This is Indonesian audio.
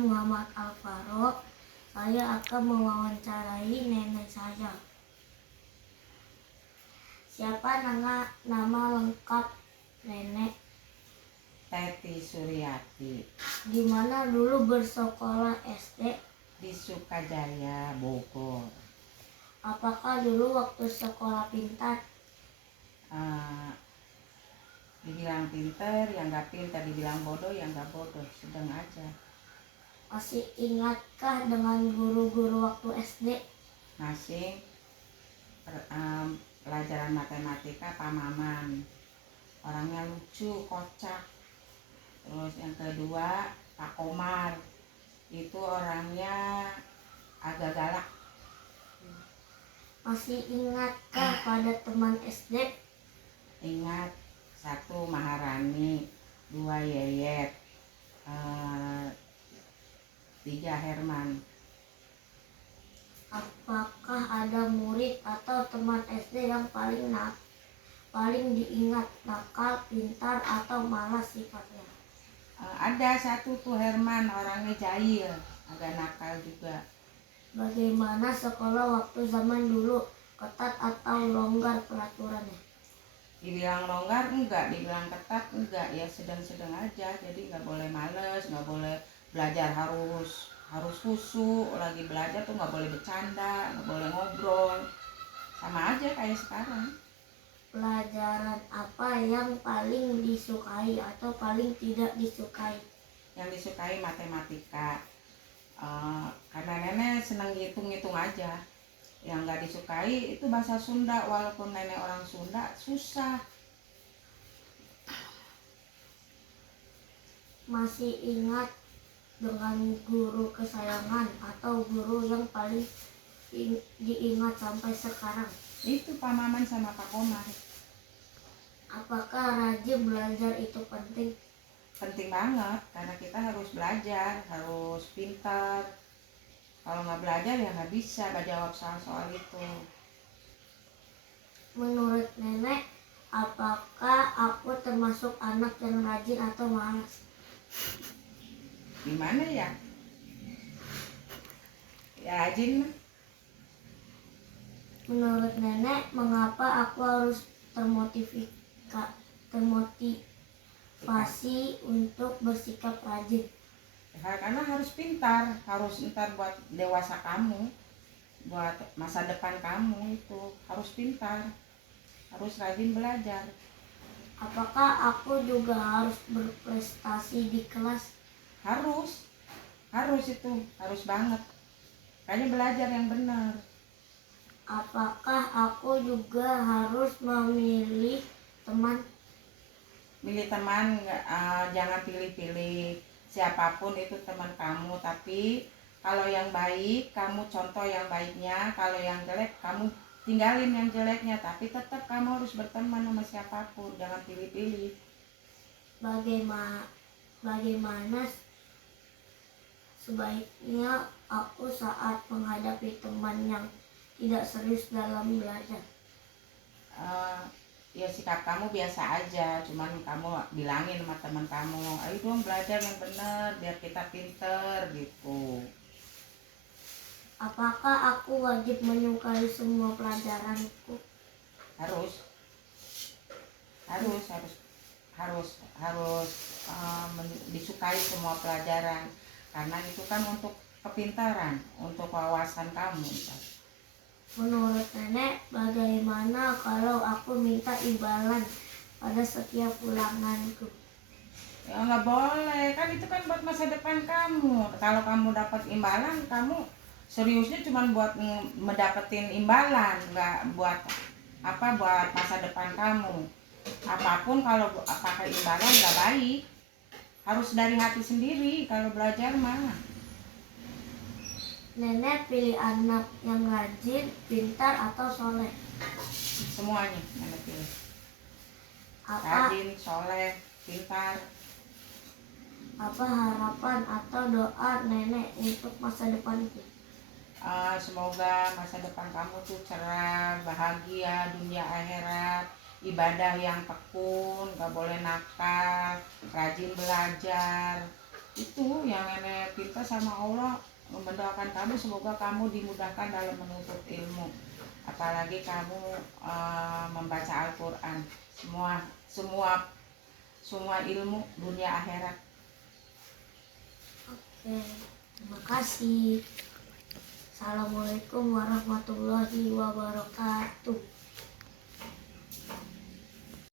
Muhammad Alvaro. Saya akan mewawancarai nenek saya. Siapa nama lengkap nenek? Teti Suryati. Di mana dulu bersekolah SD? Di Sukajaya, Bogor. Apakah dulu waktu sekolah pintar? Dibilang pinter, yang nggak pinter, dibilang bodoh, yang nggak bodoh, sedang aja. Masih ingatkah dengan guru-guru waktu SD? Masih. Pelajaran matematika Pak Maman, orangnya lucu, kocak. Terus yang kedua Pak Komar, itu orangnya agak galak. Masih ingatkah pada teman SD? Ingat, 1 Maharani, 2 Yeyet, 3 Herman. Apakah ada murid atau teman SD yang paling diingat, nakal, pintar, atau malas sifatnya? Ada 1 tuh Herman, orangnya jahil, agak nakal juga. Bagaimana sekolah waktu zaman dulu, ketat atau longgar peraturannya? Dibilang longgar enggak, dibilang ketat enggak, ya sedang-sedang aja. Jadi nggak boleh males, nggak boleh belajar harus khusyuk, lagi belajar tuh nggak boleh bercanda, nggak boleh ngobrol, sama aja kayak sekarang. Pelajaran apa yang paling disukai atau paling tidak disukai? Yang disukai matematika, karena nenek senang ngitung-ngitung aja. Yang nggak disukai itu bahasa Sunda, walaupun nenek orang Sunda susah. Masih ingat dengan guru kesayangan atau guru yang paling diingat sampai sekarang? Itu Pak Maman sama Pak Komar. Apakah rajin belajar itu penting? Penting banget, karena kita harus belajar, harus pintar. Kalau nggak belajar ya nggak bisa jawab soal-soal itu. Menurut nenek, apakah aku termasuk anak yang rajin atau malas? Gimana ya? Ya rajin. Menurut nenek, mengapa aku harus termotivasi untuk bersikap rajin? Karena harus pintar, harus ntar buat dewasa kamu, buat masa depan kamu itu harus pintar, harus rajin belajar. Apakah aku juga harus berprestasi di kelas? Harus itu, harus banget. Kayaknya belajar yang benar. Apakah aku juga harus memilih teman? Milih teman, jangan pilih-pilih. Siapapun itu teman kamu, tapi kalau yang baik kamu contoh yang baiknya, kalau yang jelek kamu tinggalin yang jeleknya, tapi tetap kamu harus berteman sama siapapun, jangan pilih-pilih. Bagaimana sebaiknya aku saat menghadapi teman yang tidak serius dalam belajar? Ya sikap kamu biasa aja, cuman kamu bilangin sama teman kamu, ayo dong belajar yang benar biar kita pinter gitu. Apakah aku wajib menyukai semua pelajaranku? Harus disukai semua pelajaran, karena itu kan untuk kepintaran, untuk wawasan kamu. Menurut nenek, bagaimana kalau aku minta imbalan pada setiap ulanganku? Ya nggak boleh, kan itu kan buat masa depan kamu. Kalau kamu dapat imbalan, kamu seriusnya cuma buat mendapetin imbalan, nggak buat buat masa depan kamu. Apapun kalau pakai imbalan nggak baik, harus dari hati sendiri kalau belajar mah. Nenek pilih anak yang rajin, pintar, atau soleh? Semuanya nenek pilih. Apa Rajin, soleh, pintar. harapan atau doa nenek untuk masa depanku? Semoga masa depan kamu tuh cerah, bahagia, dunia akhirat, ibadah yang tekun, gak boleh nakal, rajin belajar, itu yang nenek minta sama Allah, mendoakan kamu semoga kamu dimudahkan dalam menuntut ilmu, apalagi kamu membaca Al-Quran, semua ilmu dunia akhirat. Oke, terima kasih. Assalamualaikum warahmatullahi wabarakatuh.